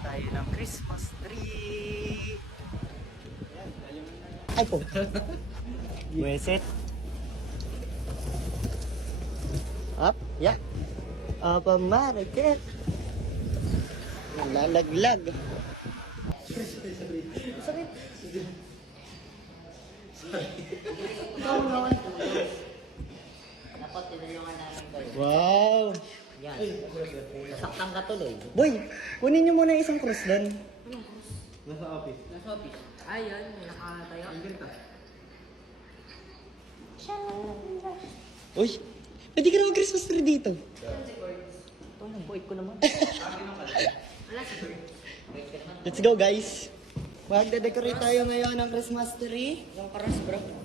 tayo ng Christmas tree. Ay po. Weset. Up, ya. Apa market? Lalaglag. Sakit. Dapat tinulungan namin kayo. Wow. Yan. Saktan ka tuloy. Boy, kunin niyo muna isang cross doon. Nasa office. Nasa office. Ayun, may nakatayo. Uy, pwede ka na mag-Christmas tree dito. Ito, nag-void ko naman. Wala si Bird. Let's go guys. Magde-decorate tayo ngayon ng Christmas tree. Yung karas bro.